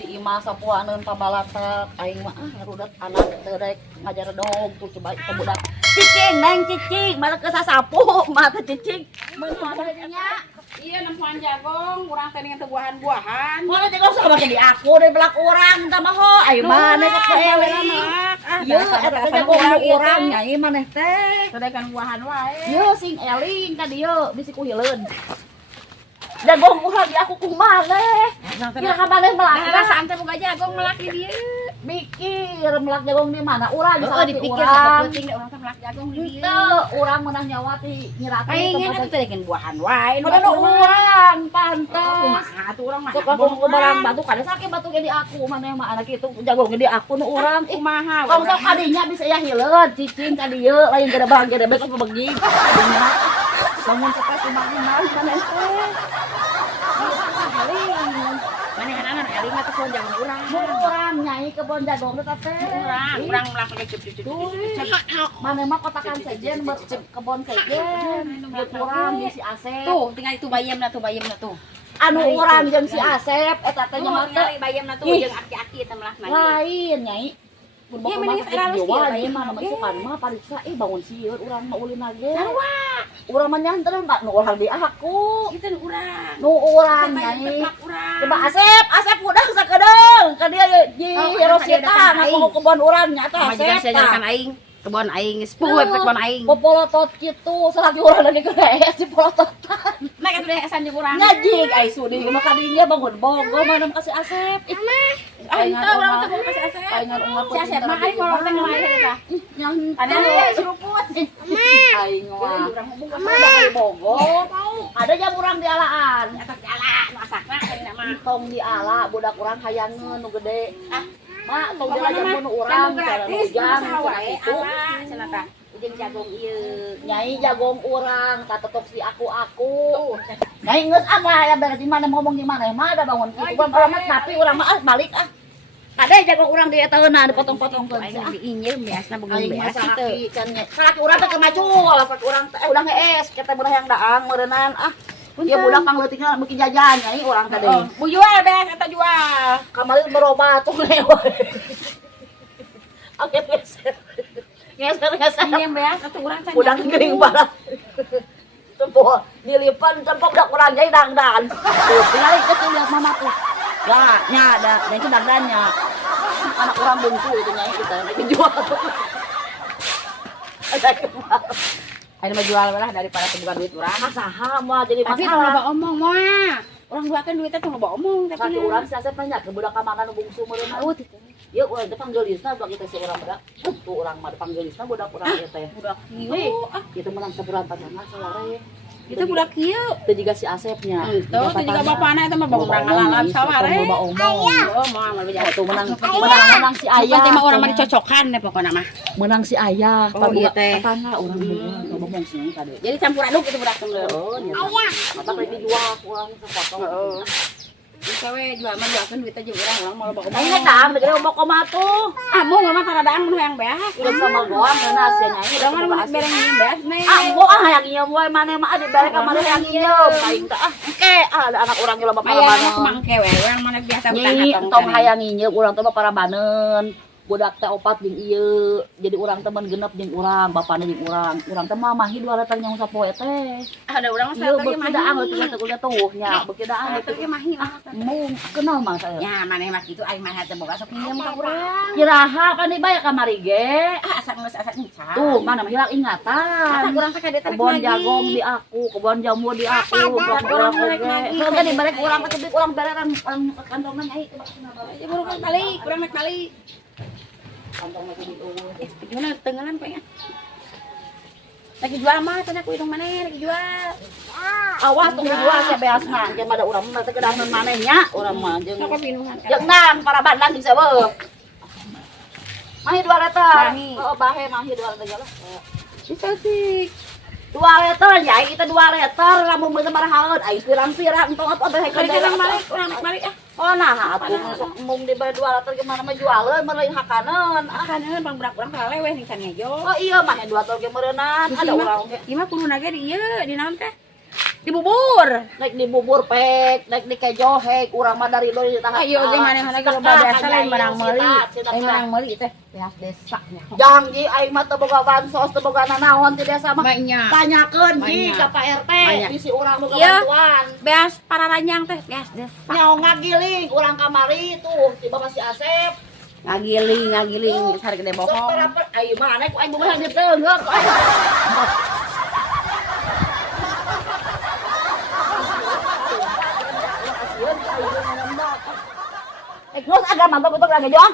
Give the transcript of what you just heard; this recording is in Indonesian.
di imah sapuaneun pabalatak aing mah ngarudat anak teu daek ngajar dog tuh coba kita budak cicing neng cicing malah ke sasapu mah teh cicing mun nya iya nempuan jagong urang teh dengan buahan-buahan mana jagong sama di aku di belak urang tah mah ho aing maneh sok eling ieu eta teh jagong urang nyai maneh teh sedekan buahan wae ieu sing eling ka dieu bisi kuhileun jagong urang di aku kumaneh kira ka maneh melak rasaan teh boga jagong melak di dieu mikir melak jagong di mana urang heeh dipikir urang penting deh urang teh melak jagong di dieu teu urang menang nyawa ti nyirati aing nya teh dengan buahan wae ada urang pantes kumaha tuh urang mah sok aku barang batu kada sakit batu ge di aku maneh mah anak itu jagong ge di aku nu urang ih kumaha kalau sok kadinya bisa ya hileud cicing ka dieu lain gede bang gede bek pebegi kadinya lamun cepat imah-imah maneh teh maneh anak eling mah teh pohon jagong urang urang nyai kebon jagong teh teh urang melak cep maneh mah kotakan sejen kebon sejen geus urang di si Asep tuh tinggal itu bayamna tuh anu urang jeung si Asep eta teh nyaho teh bayamna tuh jeung aki-aki eta melak lain nyai iya mending sekarang jiwa nyai mah nama sukan mah pariksa bangun sieun urang mah ulin lagi sarua urang mah nyanter nu urang di aku itu urang nu urang nyai urang coba Asep udah sakedeung ka dia ji Rosita ngaku kebon urang nya teh Asep kan aing kebon aing geus pueuh kebon aing popolotot kitu salaki urang lagi geus si polototan mek atuh esan jeung urang ngajig ai sudi mah kadinya bangun bogo manam kasih Asep aing teh urang teh mau kasih Asep paingan ungap si Asep mah aing mau teh ngomong eta yang ada seruput aing mah ada bogo ada jam urang dialaan eta jalan masakna aing mah tong diala budak urang hayangeun nu gede mak tong diala jam urang gratis jam wae itu ala cenah tah jeung jagong ieu nyai jagong urang katetok si aku nyai geus apa ya berarti mana ngomong di mana mah ada bangun kitu urang mah tapi urang mah balik kade jagong urang di eta heuna dipotong-potongkeun aing diinjem biasana beung beas kitu can salaki urang teh keur macul salaki urang teh udah ngees kita beurah yang daang meureunnan ieu budak pangleutikna beuki jajan nyai urang teh deui bu jual beas eta jual kamari berobat tuh lewe oke geser iya beas atuh urang can udang gering banget tempo dilipan tempo udah kurang jadi dangdan tuh tinggal ikut tuh lihat mama tuh ya nya ada dan itu dangdannya anak orang bungsu itu nyai kita dijual ada kemana ada mah jual lah daripada tebukan duit urang saha mah jadi tapi masalah loba omong moal urang buatkeun duitnya tuh loba omong tapi kaki urang si Asep nanya ke budak ka mana nu bungsu meureunna ieu urang teh panggeulisna budak kita si urang budak tuh urang mah panggeulisna budak urang ieu teh budak kieu kita menang sebulan pajangan saware itu budak kieu teh juga si Asepnya teu teh juga bapana eta mah bangun urang ngalalap saware loba omong oh moal mah beja tuh menang si ayah penting mah urang mah dicocokan deh pokona mah menang si ayah oh ieu teh tetangga urang ngomong sih tadi jadi campur aduk itu budak teh oh nya mata lagi dijual urang sepotong heeh bisa we jual mah jualkeun duitnya jeung urang mau loba aing tah bener omong koma tuh amu mah taradaang mun hayang beas udah sama goam dana sia nyai urang mah bereng nyium beas nih ambo hayang ieu moe maneh mah di bere kamari hayang ieu aing teh engke ada anak urang ge loba aya parabaneun mah kewe urang mah biasa utang nyai tong hayang ieu urang teh mah parabaneun budak teh opat jeung ieu jadi urang teh men genep jeung urang bapana jeung urang teh mah mahi 2 letter nyaho sapoe teh ada urang mah ieu saya beuki daang teh udah tuh nya beuki daang teh mahi mung kenal mah saya ya maneh mah kitu aing mah teh boga sok nyium ka urang kiraha kan dibaya kamari ge asa geus asa nyica tuh mana mah hilang ingatan urang teh kade tarik kebon jagong di aku kebon jambu di aku urang oge heuh di balik urang teh urang bereran kantongna nyai coba ya burung balik urang mek balik kantong lagi di eueuh gimana tengalan kok ya lagi jual mah tanya ku hidung maneh lagi jual awas tong dijual sia beasna jeung mada urang mah teh kedahaneun maneh nya urang mah jeung kok binungan jeung nang para bandang geus eueuh mahi 2 letter oh bahe mahi 2 letter lah bisa sih 2 letter nyai kita 2 letter lamun beuneu marahaeun aing pirang-pirang entong apa teh kadang balik urang mek balik oh nah atuh mung dibere 2 letter gimana mah jualeun meureun hakaneun hakaneun bang budak urang kaleweh ning can ngejo oh iya mah 2 letter ge meureunan ada urang ge ieu mah kuduna ge di ieu di naon teh Dibubur. Naik di bubur pek, naik di kejohek, urang mah dari doi tahap. Ayo ge maneh lagi loba biasa lain menang meuli. Lain menang meuli teh. Beas desa nya. Jang ji aing mah teu boga bansos, teu boga nanaon ti desa mah. Banyak. Tanyakeun ji Banyak. ka Pak RT, Banyak. bisi urang boga Iya. bantuan. Beas para ranjang teh, beas desa. Nyaho ngagiling urang kamari tuh, tiba masih Asep. Ngagiling, sari gede bohong. Sok aing mah ku aing boga diteungeuk ku aing. Terus agama betul lagi Jon.